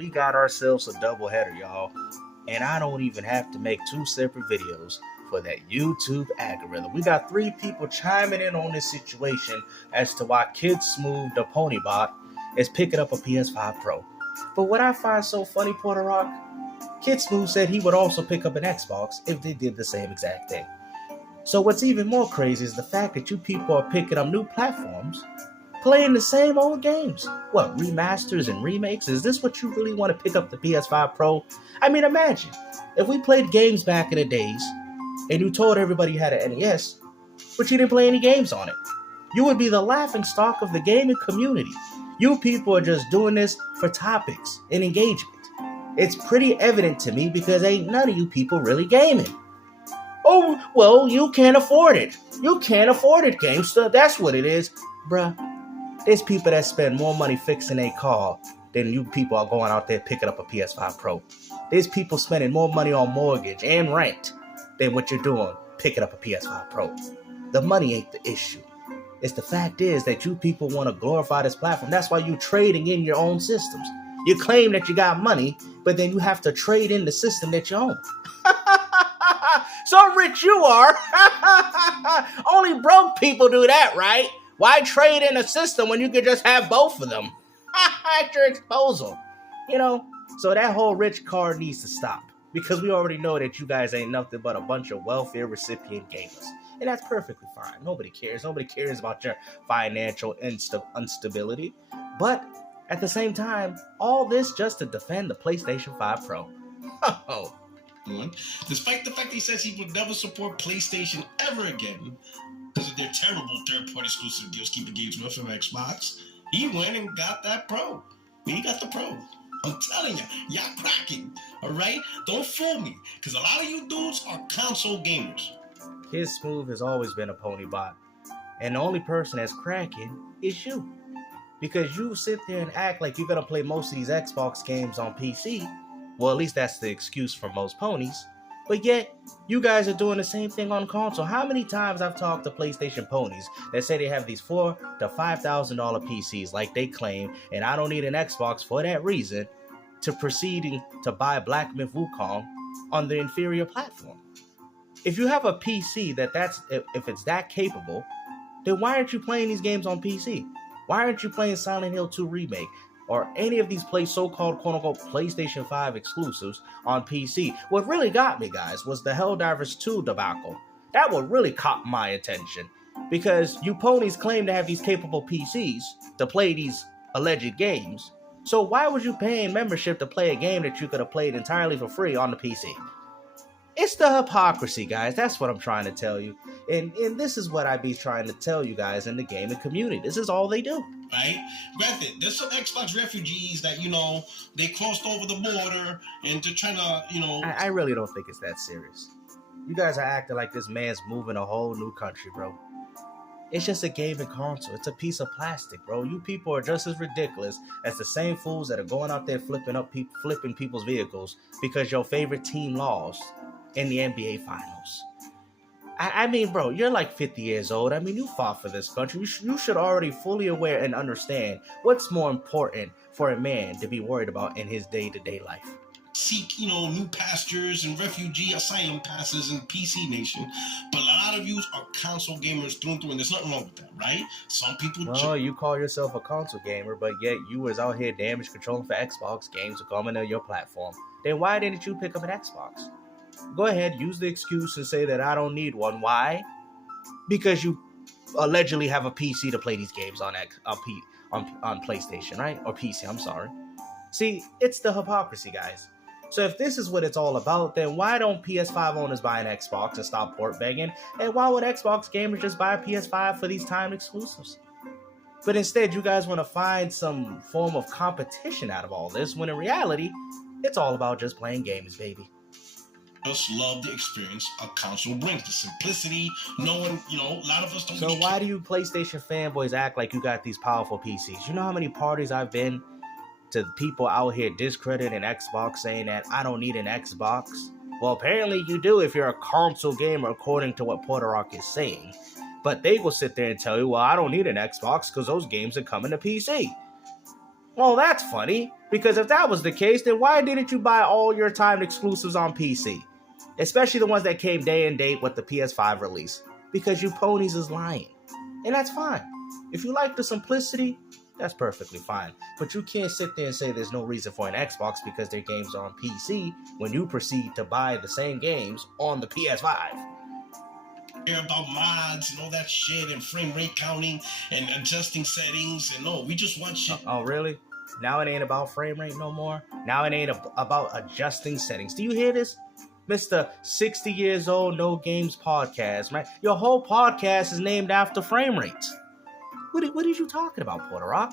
We got ourselves a doubleheader, y'all. And I don't even have to make two separate videos for that YouTube algorithm. We got three people chiming in on this situation as to why Kidsmoove, the pony bot, is picking up a PS5 Pro. But what I find so funny, Puerto Rock, Kidsmoove said he would also pick up an Xbox if they did the same exact thing. So what's even more crazy is the fact that you people are picking up new platforms, playing the same old games. What, remasters and remakes? Is this what you really want to pick up the PS5 Pro? I mean, imagine if we played games back in the days and you told everybody you had an NES, but you didn't play any games on it. You would be the laughing stock of the gaming community. You people are just doing this for topics and engagement. It's pretty evident to me because ain't none of you people really gaming. Oh, well, you can't afford it. You can't afford it, Gamester. That's what it is. Bruh, there's people that spend more money fixing a car than you people are going out there picking up a PS5 Pro. There's people spending more money on mortgage and rent than what you're doing picking up a PS5 Pro. The money ain't the issue. It's the fact is that you people want to glorify this platform. That's why you're trading in your own systems. You claim that you got money, but then you have to trade in the system that you own. So rich you are. Only broke people do that, right? Why trade in a system when you could just have both of them at your disposal? You know, so that whole rich card needs to stop because we already know that you guys ain't nothing but a bunch of welfare recipient gamers. And that's perfectly fine. Nobody cares. Nobody cares about your financial instability. But at the same time, all this just to defend the PlayStation 5 Pro. Oh. Despite the fact he says he would never support PlayStation ever again because of their terrible third-party exclusive deals keeping games with from Xbox, he went and got that Pro. He got the Pro. I'm telling you, y'all cracking, all right? Don't fool me, because a lot of you dudes are console gamers. Kidsmoove has always been a pony bot, and the only person that's cracking is you. Because you sit there and act like you're going to play most of these Xbox games on PC. Well, at least that's the excuse for most ponies. But yet, you guys are doing the same thing on console. How many times I've talked to PlayStation ponies that say they have these $4,000 to $5,000 PCs like they claim, and I don't need an Xbox for that reason, to proceeding to buy Black Myth Wukong on the inferior platform. If you have a PC if it's that capable, then why aren't you playing these games on PC? Why aren't you playing Silent Hill 2 Remake or any of these so-called quote-unquote PlayStation 5 exclusives on PC? What really got me, guys, was the Helldivers 2 debacle. That what really caught my attention because you ponies claim to have these capable PCs to play these alleged games. So why was you paying membership to play a game that you could have played entirely for free on the PC? It's the hypocrisy, guys. That's what I'm trying to tell you. And this is what I be trying to tell you guys in the gaming community. This is all they do. Right? Granted, there's some Xbox refugees that, they crossed over the border and they're trying to, I really don't think it's that serious. You guys are acting like this man's moving a whole new country, bro. It's just a gaming console. It's a piece of plastic, bro. You people are just as ridiculous as the same fools that are going out there flipping people's vehicles because your favorite team lost in the NBA Finals. I mean, bro, you're like 50 years old. I mean, you fought for this country. You should already fully aware and understand what's more important for a man to be worried about in his day-to-day life. Seek, new pastures and refugee asylum passes in PC Nation. But a lot of you are console gamers through and through, and there's nothing wrong with that, right? Some people... No, you call yourself a console gamer, but yet you was out here damage controlling for Xbox games coming to your platform. Then why didn't you pick up an Xbox? Go ahead, use the excuse and say that I don't need one. Why? Because you allegedly have a PC to play these games on PlayStation, right? Or PC, I'm sorry. See, it's the hypocrisy, guys. So if this is what it's all about, then why don't PS5 owners buy an Xbox and stop port begging? And why would Xbox gamers just buy a PS5 for these timed exclusives? But instead, you guys want to find some form of competition out of all this, when in reality, it's all about just playing games, baby. Just love the experience a console brings. The simplicity, knowing, a lot of us don't... So why do you PlayStation fanboys act like you got these powerful PCs? You know how many parties I've been to people out here discrediting Xbox, saying that I don't need an Xbox? Well, apparently you do if you're a console gamer, according to what Puerto Rock is saying. But they will sit there and tell you, well, I don't need an Xbox because those games are coming to PC. Well, that's funny, because if that was the case, then why didn't you buy all your timed exclusives on PC? Especially the ones that came day and date with the PS5 release. Because you ponies is lying. And that's fine. If you like the simplicity, that's perfectly fine. But you can't sit there and say there's no reason for an Xbox because their games are on PC when you proceed to buy the same games on the PS5. Care about mods and all that shit and frame rate counting and adjusting settings and no, we just want shit. Oh, really? Now it ain't about frame rate no more? Now it ain't about adjusting settings. Do you hear this? Mr. 60 years old, no games podcast, right? Your whole podcast is named after frame rates. What are you talking about, Puerto Rock?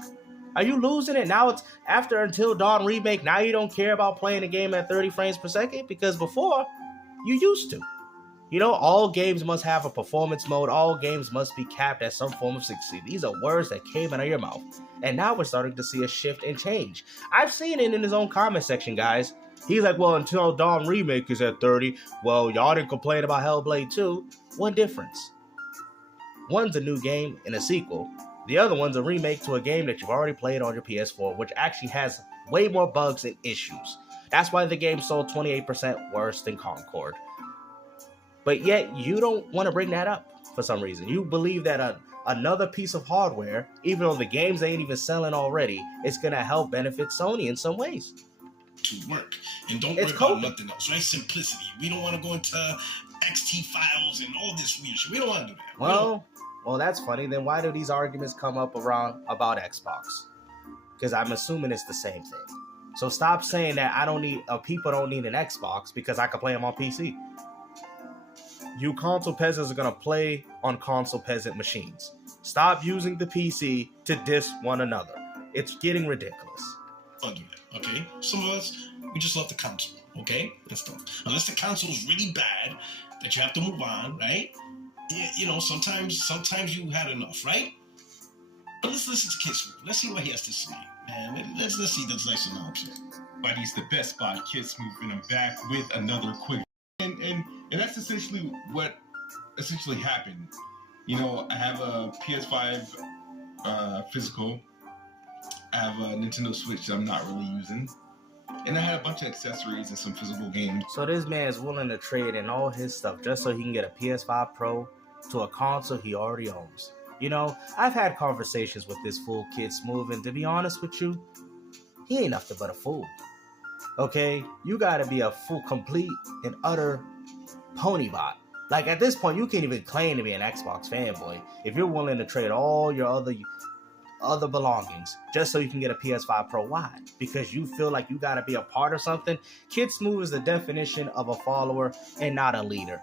Are you losing it? Now it's after Until Dawn remake. Now you don't care about playing a game at 30 frames per second? Because before, you used to. You know, all games must have a performance mode. All games must be capped at some form of 60. These are words that came out of your mouth. And now we're starting to see a shift and change. I've seen it in his own comment section, guys. He's like, well, Until Dawn remake is at 30. Well, y'all didn't complain about Hellblade 2. One difference. One's a new game and a sequel. The other one's a remake to a game that you've already played on your PS4, which actually has way more bugs and issues. That's why the game sold 28% worse than Concord. But yet, you don't want to bring that up for some reason. You believe that another piece of hardware, even though the games ain't even selling already, is going to help benefit Sony in some ways. To work. And don't worry about nothing else, right? Simplicity. We don't want to go into XT files and all this weird shit. We don't want to do that. Well, that's funny. Then why do these arguments come up around about Xbox? Because I'm assuming it's the same thing. So stop saying that people don't need an Xbox because I can play them on PC. You console peasants are going to play on console peasant machines. Stop using the PC to diss one another. It's getting ridiculous. I'll do that, okay? Some of us, we just love the console, okay? That's stuff. Unless the console is really bad that you have to move on, right? You know, sometimes you had enough, right? But let's listen to Kidsmoove. Let's see what he has to say, man. Let's see that's nice announcement. But he's the best spot, Kidsmoove, and I'm back with another quick. And that's essentially what happened. You know, I have a PS5 physical. I have a Nintendo Switch that I'm not really using. And I had a bunch of accessories and some physical games. So this man is willing to trade in all his stuff just so he can get a PS5 Pro to a console he already owns. You know, I've had conversations with this fool Kidsmoove, and to be honest with you, he ain't nothing but a fool. Okay? You gotta be a full, complete, and utter pony bot. Like, at this point, you can't even claim to be an Xbox fanboy if you're willing to trade all your other belongings just so you can get a PS5 Pro. Why? Because you feel like you gotta be a part of something? Kidsmoove is the definition of a follower and not a leader.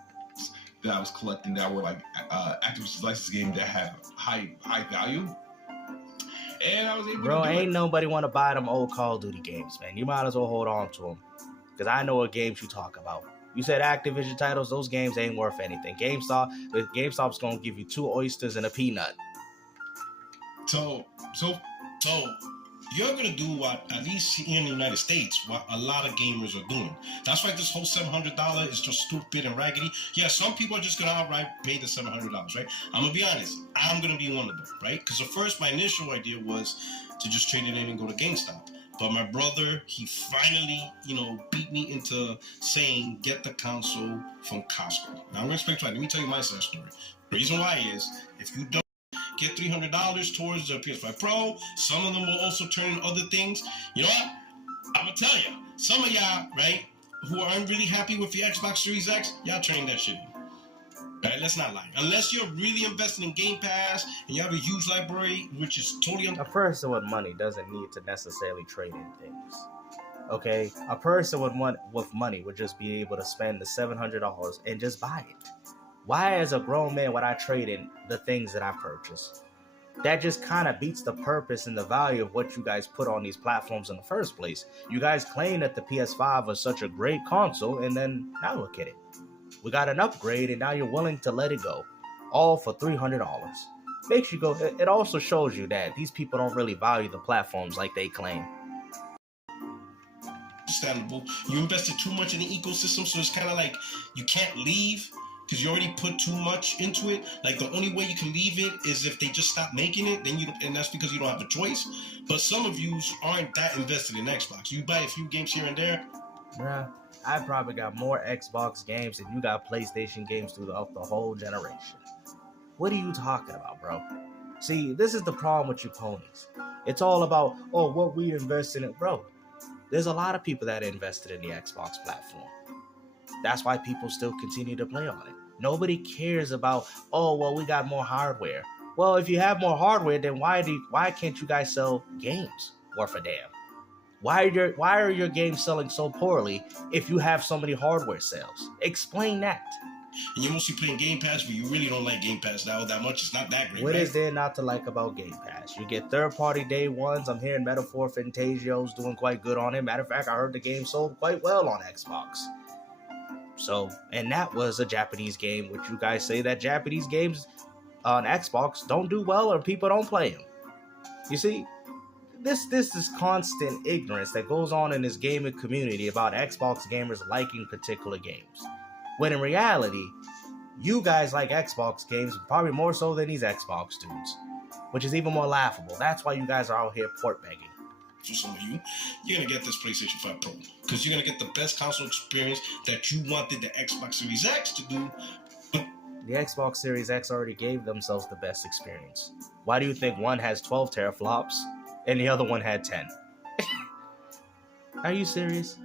That I was collecting that were like Activision's licensed games that had high value. And I was able to do ain't nobody want to buy them old Call of Duty games, man. You might as well hold on to them. Because I know what games you talk about. You said Activision titles, those games ain't worth anything. GameStop's going to give you 2 oysters and a peanut. So you're going to do what, at least here in the United States, what a lot of gamers are doing. That's why this whole $700 is just stupid and raggedy. Yeah, some people are just going to outright pay the $700, right? I'm going to be honest. I'm going to be one of them, right? Because at first, my initial idea was to just trade it in and go to GameStop. But my brother, he finally, beat me into saying, get the console from Costco. Now, I'm going to explain to you. Let me tell you my side story. The reason why is, if you don't get $300 towards the PS5 Pro, some of them will also turn in other things. You know what? I'm going to tell you, some of y'all, right, who aren't really happy with the Xbox Series X, y'all turning that shit in. Right? Let's not lie. Unless you're really invested in Game Pass and you have a huge library, which is totally... A person with money doesn't need to necessarily trade in things. Okay? A person with money would just be able to spend the $700 and just buy it. Why, as a grown man, would I trade in the things that I purchased? That just kind of beats the purpose and the value of what you guys put on these platforms in the first place. You guys claim that the PS5 was such a great console, and then now look at it. We got an upgrade, and now you're willing to let it go, all for $300. Makes you go. It also shows you that these people don't really value the platforms like they claim. Understandable. You invested too much in the ecosystem, so it's kind of like you can't leave. because you already put too much into it. Like, the only way you can leave it is if they just stop making it, then and that's because you don't have a choice. But some of you aren't that invested in Xbox. You buy a few games here and there. Bruh, I probably got more Xbox games than you got PlayStation games throughout the whole generation. What are you talking about, bro? See, this is the problem with you ponies. It's all about, oh, what we invest in it. Bro, there's a lot of people that invested in the Xbox platform. That's why people still continue to play on it. Nobody cares about, oh, well, we got more hardware. Well, if you have more hardware, then why can't you guys sell games worth a damn? Why are your games selling so poorly if you have so many hardware sales? Explain that. And you're mostly playing Game Pass, but you really don't like Game Pass now that much. It's not that great. What is there not to like about Game Pass? You get third-party day ones. I'm hearing Metaphor Fantasio's doing quite good on it. Matter of fact, I heard the game sold quite well on Xbox. So, and that was a Japanese game, which you guys say that Japanese games on Xbox don't do well or people don't play them. You see, this is constant ignorance that goes on in this gaming community about Xbox gamers liking particular games. When in reality, you guys like Xbox games probably more so than these Xbox dudes, which is even more laughable. That's why you guys are out here port begging. For some of you, you're going to get this PlayStation 5 Pro because you're going to get the best console experience that you wanted the Xbox Series X to do. The Xbox Series X already gave themselves the best experience. Why do you think one has 12 teraflops and the other one had 10? Are you serious?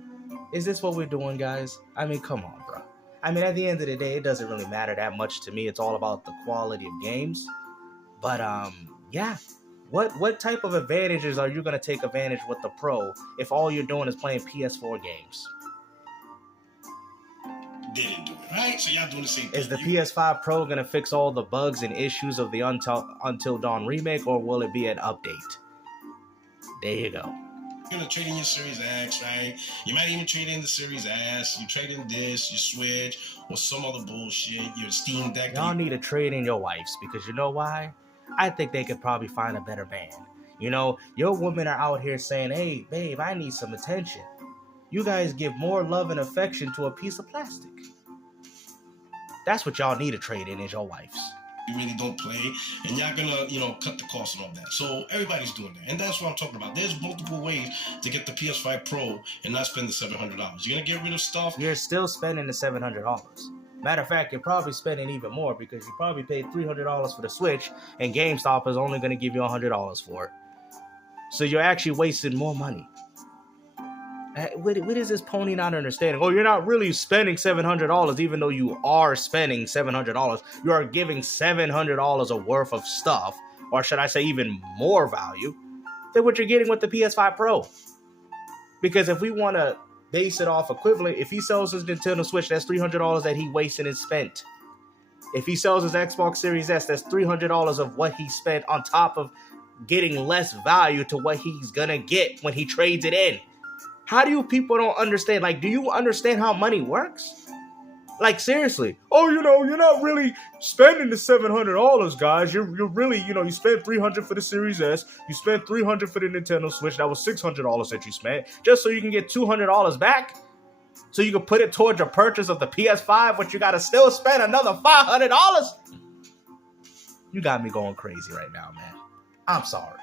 Is this what we're doing, guys? I mean, come on, bro. I mean, at the end of the day, it doesn't really matter that much to me. It's all about the quality of games. But, yeah. What type of advantages are you going to take advantage with the Pro if all you're doing is playing PS4 games? They didn't do it, right? So y'all doing the same thing. Is the PS5 Pro going to fix all the bugs and issues of the Until Dawn remake, or will it be an update? There you go. You're going to trade in your Series X, right? You might even trade in the Series S. You trade in this, your Switch, or some other bullshit, your Steam Deck. Y'all need to trade in your wives, because you know why? I think they could probably find a better man. You know, your women are out here saying, hey, babe, I need some attention. You guys give more love and affection to a piece of plastic. That's what y'all need to trade in is your wives. You really don't play, and y'all gonna, cut the cost and all that. So everybody's doing that, and that's what I'm talking about. There's multiple ways to get the PS5 Pro and not spend the $700. You're gonna get rid of stuff. You're still spending the $700. Matter of fact, you're probably spending even more because you probably paid $300 for the Switch, and GameStop is only going to give you $100 for it. So you're actually wasting more money. What is this pony not understanding? Oh, you're not really spending $700, even though you are spending $700. You are giving $700 of worth of stuff, or should I say even more value, than what you're getting with the PS5 Pro. Because if we want to base it off equivalent, if he sells his Nintendo Switch, that's $300 that he wasted and spent. If he sells his Xbox Series S, that's $300 of what he spent on top of getting less value to what he's gonna get when he trades it in. How do you people don't understand? Like, do you understand how money works? Like, seriously. Oh, you're not really spending the $700, guys. You're really, you spent $300 for the Series S. You spent $300 for the Nintendo Switch. That was $600 that you spent. Just so you can get $200 back. So you can put it towards your purchase of the PS5, but you got to still spend another $500. You got me going crazy right now, man. I'm sorry.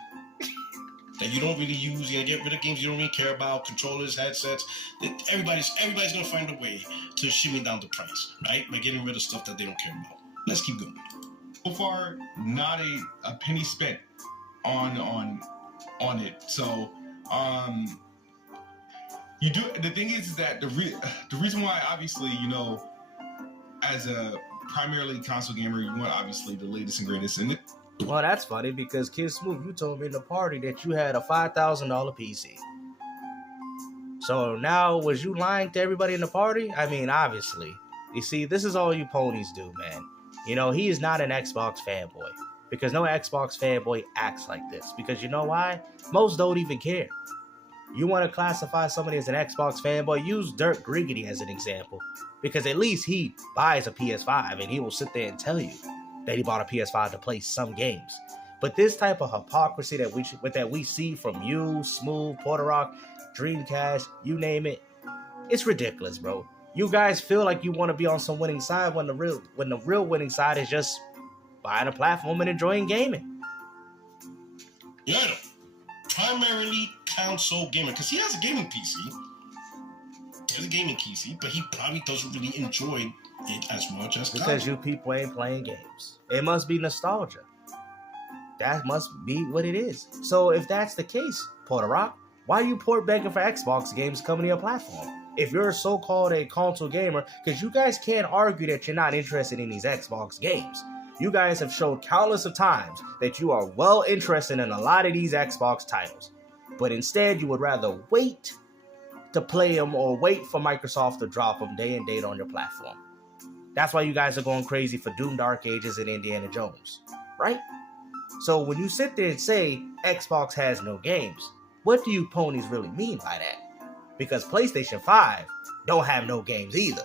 That you don't really use, you're gonna get rid of games you don't really care about, controllers, headsets. Everybody's gonna find a way to shimmy down the price, right? By getting rid of stuff that they don't care about. Let's keep going. So far, not a penny spent on it. So, you do. The thing is that the reason why, obviously, as a primarily console gamer, you want obviously the latest and greatest. And well, that's funny because Kidsmoove, you told me in the party that you had a $5,000 PC. So now, was you lying to everybody in the party? I mean, obviously. You see, this is all you ponies do, man. He is not an Xbox fanboy. Because no Xbox fanboy acts like this. Because you know why? Most don't even care. You want to classify somebody as an Xbox fanboy, use Dirk Griggity as an example. Because at least he buys a PS5 and he will sit there and tell you that he bought a PS5 to play some games. But this type of hypocrisy that we see from you, Smooth, Puerto, Dreamcast, you name it, it's ridiculous, bro. You guys feel like you want to be on some winning side when the real winning side is just buying a platform and enjoying gaming. Yeah, primarily console gamer, because he has a gaming PC. He has a gaming PC, but he probably doesn't really enjoy it as much as because console. you people ain't playing games. It must be nostalgia. That must be what it is. So if that's the case, Puerto Rock, why are you port begging for Xbox games coming to your platform? If you're so-called a console gamer, because you guys can't argue that you're not interested in these Xbox games. You guys have showed countless of times that you are well interested in a lot of these Xbox titles. But instead, you would rather wait to play them or wait for Microsoft to drop them day and date on your platform. That's why you guys are going crazy for Doom Dark Ages and Indiana Jones, right? So when you sit there and say Xbox has no games, what do you ponies really mean by that? Because PlayStation 5 don't have no games either.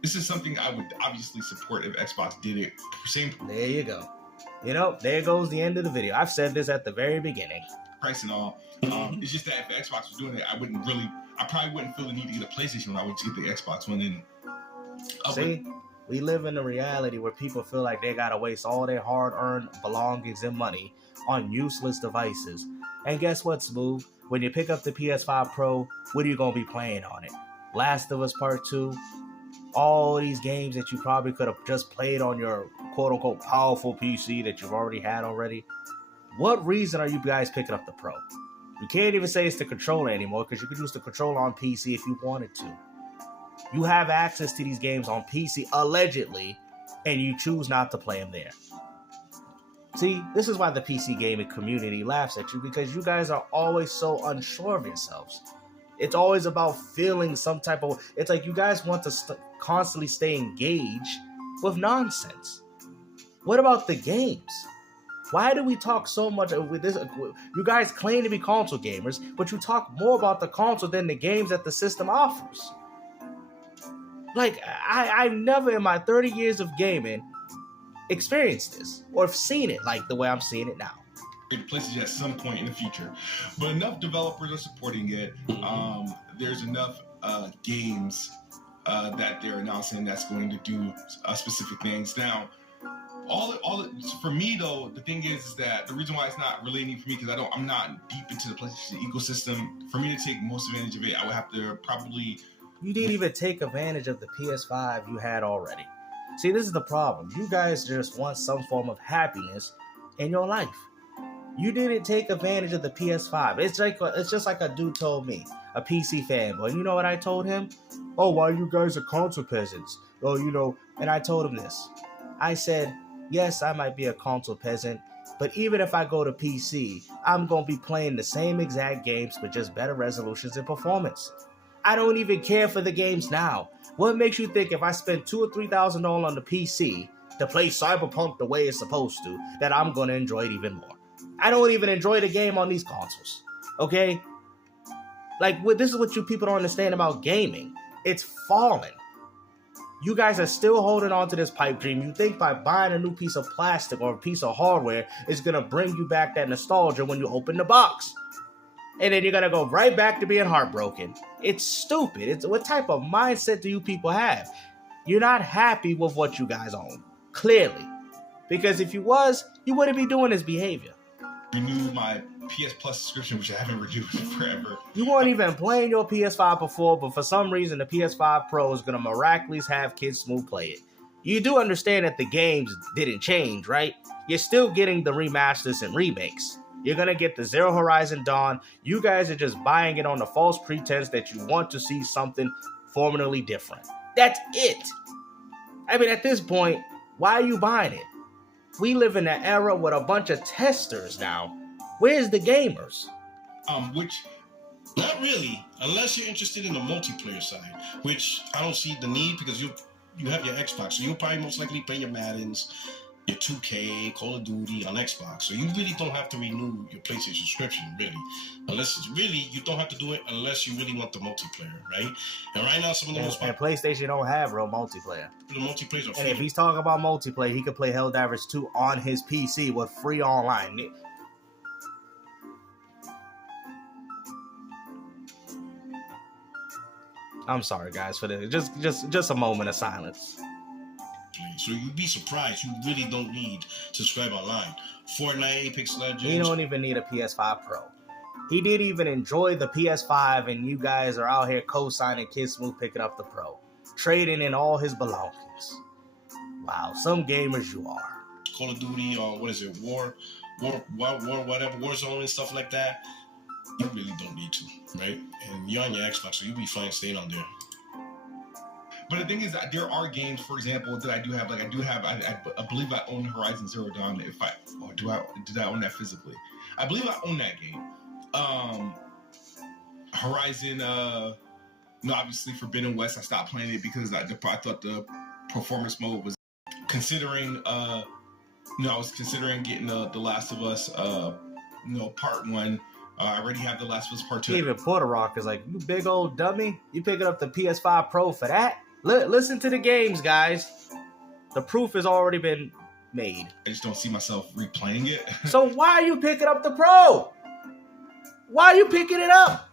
This is something I would obviously support if Xbox did it. There you go. You know, there goes the end of the video. I've said this at the very beginning. Price and all. It's just that if Xbox was doing it, I probably wouldn't feel the need to get a PlayStation when I would get the Xbox one. See, we live in a reality where people feel like they gotta waste all their hard-earned belongings and money on useless devices. And guess what, Smooth? When you pick up the PS5 Pro, what are you gonna be playing on it? Last of Us Part 2? All these games that you probably could have just played on your quote-unquote powerful PC that you've already had already. What reason are you guys picking up the Pro? You can't even say it's the controller anymore because you could use the controller on PC if you wanted to. You have access to these games on PC, allegedly, and you choose not to play them there. See, this is why the PC gaming community laughs at you, because you guys are always so unsure of yourselves. It's always about feeling some type of... It's like you guys want to constantly stay engaged with nonsense. What about the games? Why do we talk so much with this? You guys claim to be console gamers, but you talk more about the console than the games that the system offers. Like, I've never in my 30 years of gaming experienced this or seen it like the way I'm seeing it now. PlayStation at some point in the future, but enough developers are supporting it. There's enough games that they're announcing that's going to do specific things. Now, for me though, the thing is that the reason why it's not really neat for me, because I'm not deep into the PlayStation ecosystem. For me to take most advantage of it, I would have to probably... You didn't even take advantage of the PS5 you had already. See, this is the problem. You guys just want some form of happiness in your life. You didn't take advantage of the PS5. It's just like a dude told me, a PC fanboy. You know what I told him? Oh, why you guys are console peasants? Oh, you know, and I told him this. I said, yes, I might be a console peasant, but even if I go to PC, I'm going to be playing the same exact games with just better resolutions and performance. I don't even care for the games now. What makes you think if I spend $2,000 or $3,000 on the PC to play Cyberpunk the way it's supposed to, that I'm going to enjoy it even more? I don't even enjoy the game on these consoles, okay? Like, this is what you people don't understand about gaming. It's fallen. You guys are still holding on to this pipe dream. You think by buying a new piece of plastic or a piece of hardware is going to bring you back that nostalgia when you open the box. And then you're going to go right back to being heartbroken. It's stupid. What type of mindset do you people have? You're not happy with what you guys own, clearly. Because if you was, you wouldn't be doing this behavior. Renew my PS Plus subscription, which I haven't renewed forever. You weren't even playing your PS5 before, but for some reason the PS5 Pro is going to miraculously have Kidsmoove play it. You do understand that the games didn't change, right? You're still getting the remasters and remakes. You're going to get the Zero Horizon Dawn. You guys are just buying it on the false pretense that you want to see something formally different. That's it. I mean, at this point, why are you buying it? We live in an era with a bunch of testers now. Where's the gamers? Not really, unless you're interested in the multiplayer side, which I don't see the need, because you have your Xbox, so you'll probably most likely play your Maddens, your 2K, Call of Duty on Xbox. So you really don't have to renew your PlayStation subscription, really. You don't have to do it unless you really want the multiplayer, right? And right now, some of the most... And PlayStation don't have real multiplayer. The multiplayer are free. And if he's talking about multiplayer, he could play Helldivers 2 on his PC with free online. I'm sorry, guys, for this. Just a moment of silence. So you'd be surprised. You really don't need to subscribe online. Fortnite, Apex Legends. He don't even need a PS5 Pro. He didn't even enjoy the PS5, and you guys are out here co-signing Kidsmoove picking up the Pro, trading in all his belongings. Wow, some gamers you are. Call of Duty, or what is it, War, whatever, Warzone and stuff like that. You really don't need to, right? And you're on your Xbox, so you'll be fine staying on there. But the thing is that there are games, for example, that I do have. Like I believe I own Horizon Zero Dawn. Did I own that physically? I believe I own that game. Horizon. Obviously Forbidden West. I stopped playing it because I thought the performance mode was. Considering, I was considering getting the Last of Us, Part 1. I already have the Last of Us Part 2. Even Puerto is like, you big old dummy. You picking up the PS5 Pro for that? Listen to the games, guys. The proof has already been made. I just don't see myself replaying it. So why are you picking up the Pro? Why are you picking it up?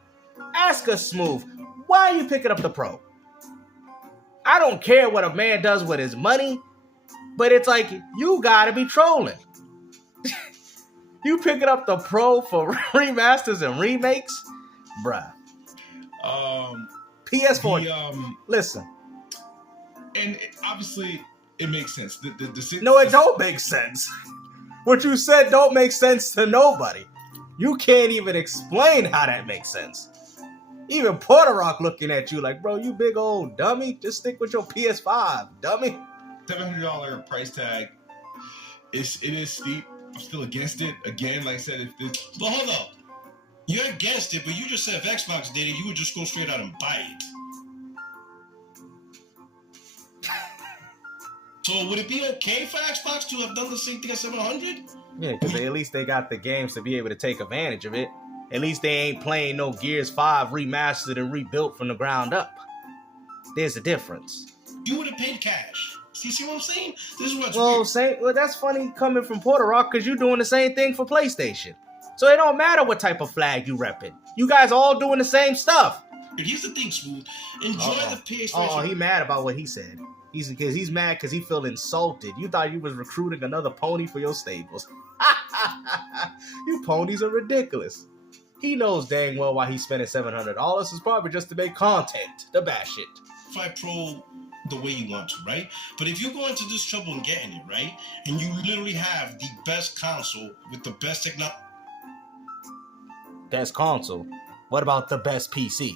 Ask us, Smooth. Why are you picking up the Pro? I don't care what a man does with his money, but it's like, you gotta be trolling. You picking up the Pro for remasters and remakes? Bruh. PS4. Listen. And obviously, it makes sense. No, it don't make sense. What you said don't make sense to nobody. You can't even explain how that makes sense. Even Puerto looking at you like, bro, you big old dummy. Just stick with your PS5, dummy. $700 price tag. It is steep. I'm still against it. Again, like I said, But hold up. You're against it, but you just said if Xbox did it, you would just go straight out and buy it. So would it be okay for Xbox to have done the same thing at $700? Yeah, because at least they got the games to be able to take advantage of it. At least they ain't playing no Gears 5 remastered and rebuilt from the ground up. There's a difference. You would have paid cash. See what I'm saying? This is what's weird. Well, that's funny coming from Puerto because you're doing the same thing for PlayStation. So it don't matter what type of flag you repping. You guys all doing the same stuff. Here's the thing, Smooth. Enjoy the PS5. Oh, he mad about what he said. He's mad because he feel insulted. You thought you was recruiting another pony for your stables. You ponies are ridiculous. He knows dang well why he's spending $700. Is probably just to make content, to bash it. PS5 Pro the way you want to, right? But if you go into this trouble and getting it, right, and you literally have the best console with the best technology. Best console? What about the best PC?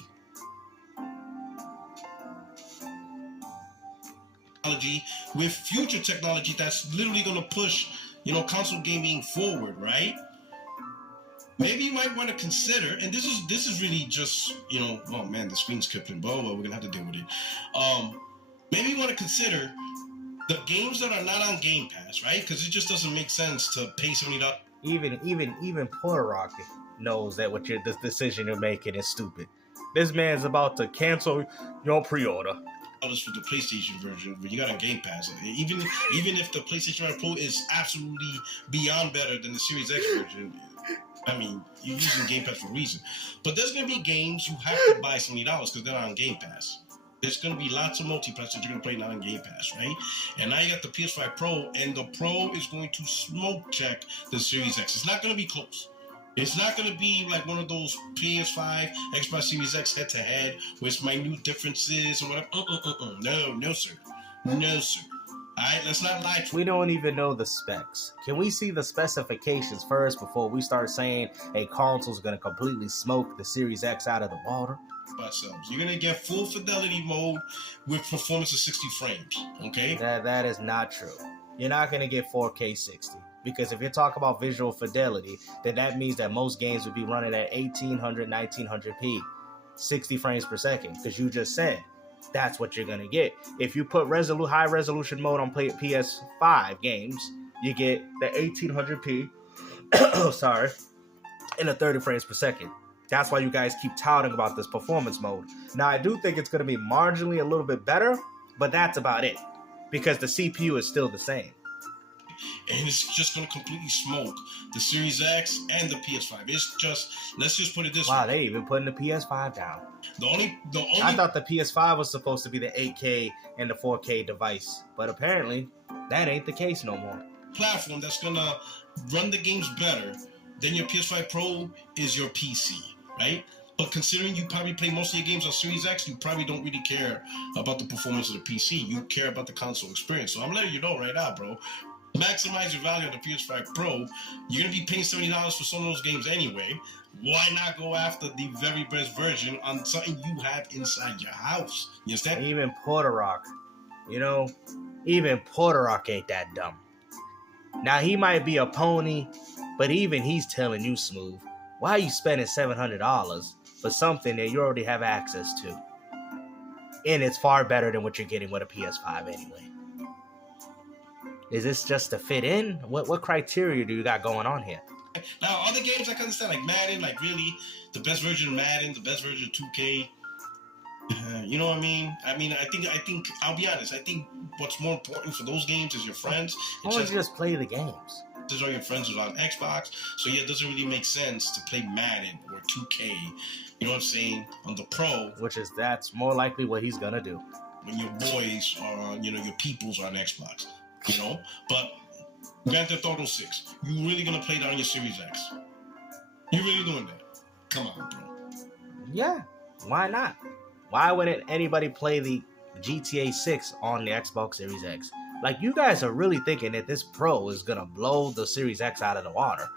With future technology that's literally going to push, console gaming forward, right? Maybe you might want to consider, and this is really just, oh man, the screen's clipping, but well, we're gonna have to deal with it. Maybe you want to consider the games that are not on Game Pass, right? Because it just doesn't make sense to pay $70. Even Puerto knows that the decision you're making is stupid. This man's about to cancel your pre-order. For the PlayStation version, but you got on Game Pass. Even if the PlayStation 5 Pro is absolutely beyond better than the Series X version, I mean, you're using Game Pass for a reason. But there's going to be games you have to buy $70 because they're not on Game Pass. There's going to be lots of multiplayer that you're going to play not on Game Pass, right? And now you got the PS5 Pro, and the Pro is going to smoke check the Series X. It's not going to be close. It's not going to be like one of those PS5, Xbox Series X head-to-head with minute differences and whatever. No, sir. No, sir. All right, let's not lie. We don't even know the specs. Can we see the specifications first before we start saying a console's going to completely smoke the Series X out of the water? Ourselves. You're going to get full fidelity mode with performance of 60 frames, okay? That is not true. You're not going to get 4K 60. Because if you're talking about visual fidelity, then that means that most games would be running at 1800, 1900p, 60 frames per second. Because you just said that's what you're going to get. If you put high resolution mode on PS5 games, you get the 1800p, sorry, and the 30 frames per second. That's why you guys keep touting about this performance mode. Now, I do think it's going to be marginally a little bit better, but that's about it. Because the CPU is still the same. and it's just going to completely smoke the Series X and the PS5. It's just, let's just put it this way. Wow, they even putting the PS5 down. The only. I thought the PS5 was supposed to be the 8K and the 4K device, but apparently that ain't the case no more. Platform that's gonna run the games better than your PS5 Pro is your PC, right? But considering you probably play most of your games on Series X, you probably don't really care about the performance of the PC. You care about the console experience. So I'm letting you know right now, bro. Maximize your value on the PS5 Pro. You're going to be paying $70 for some of those games anyway. Why not go after the very best version on something you have inside your house? You understand? Even Puerto Rock, even Puerto Rock ain't that dumb. Now, he might be a pony, but even he's telling you, Smooth, why are you spending $700 for something that you already have access to? And it's far better than what you're getting with a PS5 anyway. Is this just to fit in? What criteria do you got going on here? Now, other games I can understand, like Madden, like really, the best version of Madden, the best version of 2K. You know what I mean? I think, I'll be honest, I think what's more important for those games is your friends. Why don't you just play the games? These are your friends who's on Xbox. So yeah, it doesn't really make sense to play Madden or 2K, you know what I'm saying, on the Pro. That's more likely what he's gonna do. When your boys are, your peoples are on Xbox, But Grand Theft Auto 6, you really gonna play that on your Series X? You really doing that? Come on, bro. Yeah, why not? Why wouldn't anybody play the GTA 6 on the Xbox Series X? Like, you guys are really thinking that this Pro is gonna blow the Series X out of the water.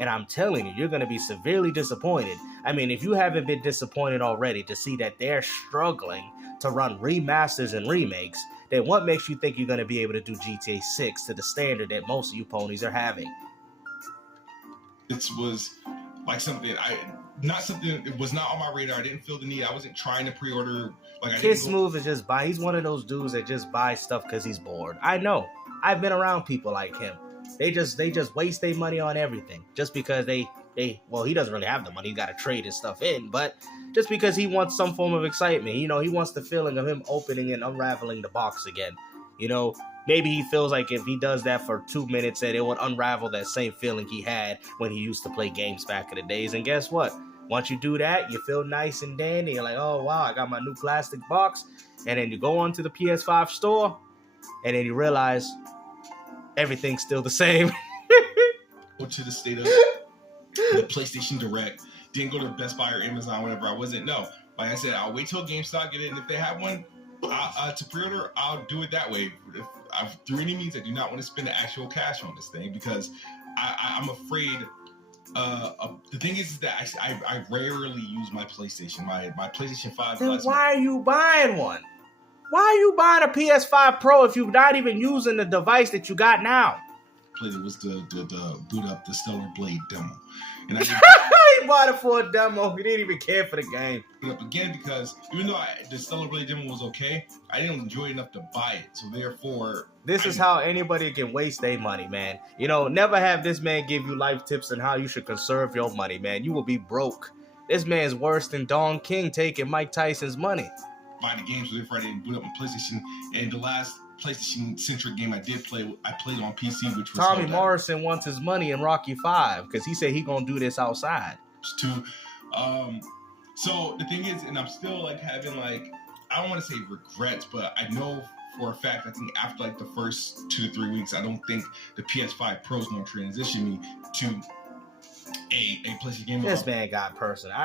And I'm telling you, you're gonna be severely disappointed. I mean, if you haven't been disappointed already to see that they're struggling to run remasters and remakes, then what makes you think you're gonna be able to do GTA 6 to the standard that most of you ponies are having? It was like it was not on my radar. I didn't feel the need. I wasn't trying to pre-order. Kidsmoove is just he's one of those dudes that just buys stuff because he's bored. I know. I've been around people like him. They just waste their money on everything just because he doesn't really have the money. He's got to trade his stuff in, but just because he wants some form of excitement. He wants the feeling of him opening and unraveling the box again. Maybe he feels like if he does that for 2 minutes, that it would unravel that same feeling he had when he used to play games back in the days. And guess what? Once you do that, you feel nice and dandy. You're like, oh, wow, I got my new plastic box. And then you go onto the PS5 store, and then you realize everything's still the same. Go to the state of the PlayStation Direct. Didn't go to Best Buy or Amazon, whatever. No. Like I said, I'll wait till GameStop get it. And if they have one to pre-order, I'll do it that way. Through any means, I do not want to spend the actual cash on this thing because I'm afraid. The thing is that I rarely use my PlayStation. My PlayStation 5. Then why are you buying one? Why are you buying a PS5 Pro if you're not even using the device that you got now? It was the boot up the Stellar Blade demo, and I he bought it for a demo. He didn't even care for the game. Boot up again because even though the Stellar Blade demo was okay, I didn't enjoy it enough to buy it. So therefore, this is how anybody can waste their money, man. Never have this man give you life tips on how you should conserve your money, man. You will be broke. This man's worse than Don King taking Mike Tyson's money. Buy the games, so therefore I didn't boot up my PlayStation. And the last PlayStation-centric game I played on PC, which was Tommy Morrison wants his money in Rocky 5 because he said he gonna do this outside. So the thing is, and I'm still having I don't want to say regrets, but I know for a fact I think after the first 2 to 3 weeks, I don't think the PS5 Pro is gonna transition me to a PlayStation game. This man got personal.